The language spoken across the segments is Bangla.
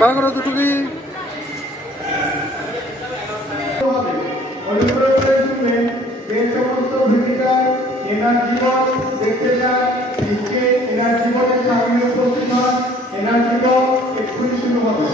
ভালো করে দুটুকি দেখতে চান এনার জীবনের সামনে উপস্থিত হন, এনার জীবন এক্ষুনি শুরু হবে।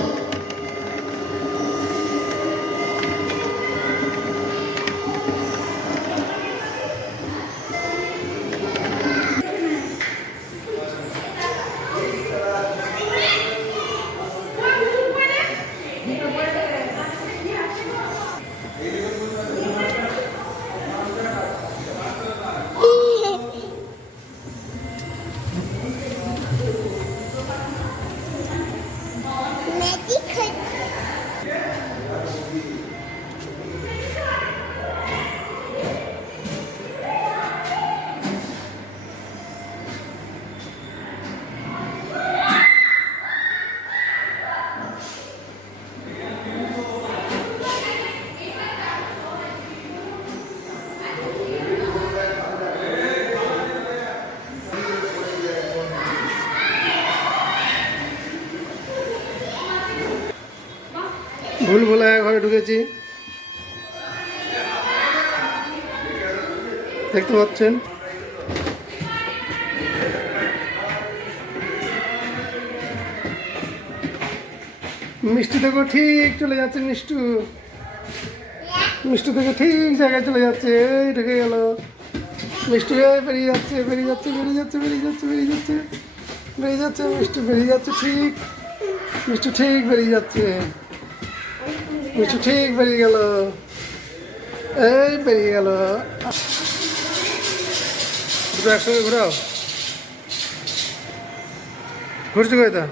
ভুল ভুলায়া ঘরে ঢুকেছি, দেখতে পাচ্ছেন। মিষ্টি থেকে ঠিক চলে যাচ্ছে, মিষ্টি থেকে ঠিক জায়গায় চলে যাচ্ছে। এই ঢুকে গেল মিষ্টি, বেরিয়ে যাচ্ছে বেরিয়ে যাচ্ছে বেরিয়ে যাচ্ছে বেরিয়ে যাচ্ছে বেরিয়ে যাচ্ছে বেরিয়ে যাচ্ছে মিষ্টি বেরিয়ে যাচ্ছে, ঠিক মিষ্টি ঠিক বেরিয়ে যাচ্ছে, মিষ্টি ঠিক বেরিয়ে গেল, এই বেরিয়ে গেল। দুটো একসঙ্গে ঘোরাও, ঘুরছে কোথায়?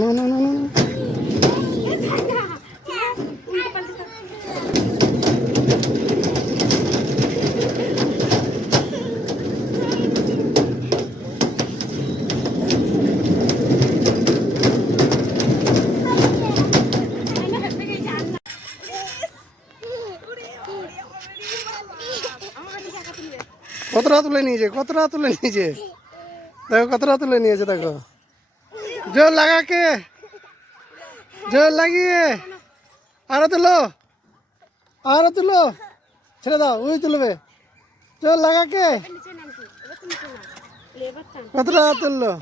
No, no, no, no. কতটা তুলে নিয়েছে, কতটা তুলে নিয়েছে, দেখো কতটা তুলে নিয়েছে, দেখো জোর লাগাকে, জোর লাগিয়ে আরো তুলো, ছেড়ে দাও, ওই তুলবে, জোর লাগাকে, কতটা তুললো।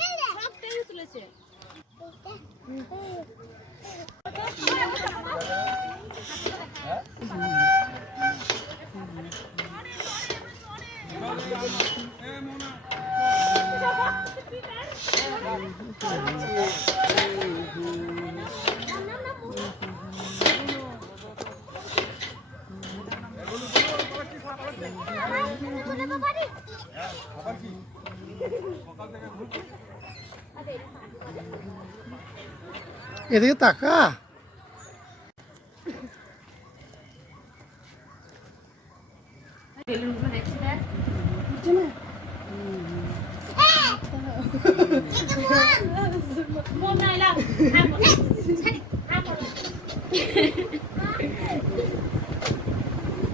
এদিকে তাকা।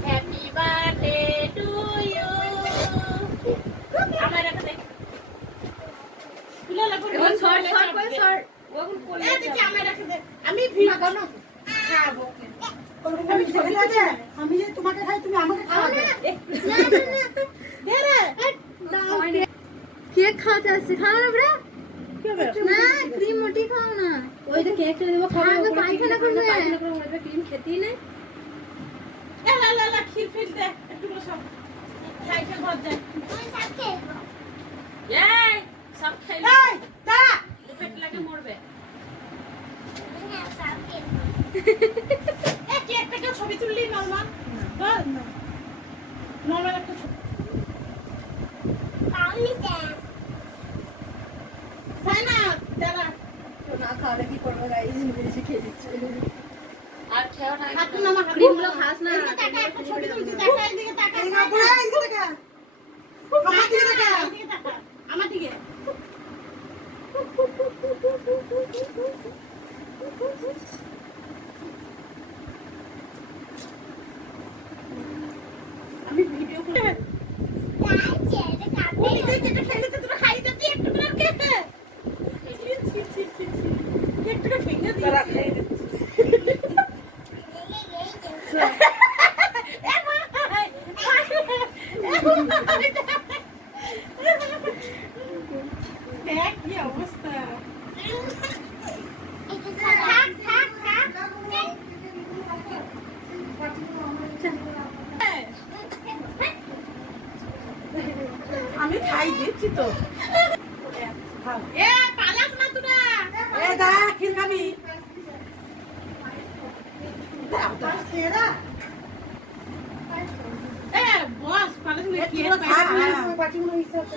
Happy birthday to you. আমার রাখতে তুলে লাগবে শর্ট শর্ট করে শর্ট ওগুন কোলে দেখি আমার রাখতে আমি ভিড় করব খাবো আমি ছেড়ে দে, আমি যে তোমাকে খাই তুমি আমাকে খাওয়াবে। না দে রে কেক খাওয়াতে আসছে, খাও না ব্রা। না ক্রিম মোটি খাও না। ওই যে কেক দেবো খাবে, তো পায়খানা করবে। ক্রিম খেতেই নেই। এ লা লা লা ক্ষীর ফির দে একটু করে সব খাই খেয়ে ঘর যাই এই সব খাই এই দা পেট লাগে মরবে এ কেকটা কেউ ছবি তুললি নরমাল বল নরমাল একটা ছবি তাই না দাঁড়া না খাওয়ালে কি করবো গাইস, বেশি খেয়ে দিচ্ছে। আর খেও না হাত নামা ক্রিম গুলো খাস না। টাকা একটা ছবি তুলছি টাকা এইদিকে টাকা এই না বুড়া এদিকে দেখা। আমার দিকে দেখা। এইদিকে টাকা আমার দিকে আমি ভিডিও করে ও নিজে যেটা খেলেছে তোরা খাই দিবি একটু করে খেতে কেকটা ভেঙে দিই তারা খাই দিচ্ছে এ ভাই দেখ কি অবস্থা আমি খাই দিচ্ছি তো। এ পালাস না তোরা এ দা ক্ষীর খাবি? দাও দাও খেয়ে দা। এ বস পালাস না একটু খা, বাটিগুলো ইচ্ছে হচ্ছে।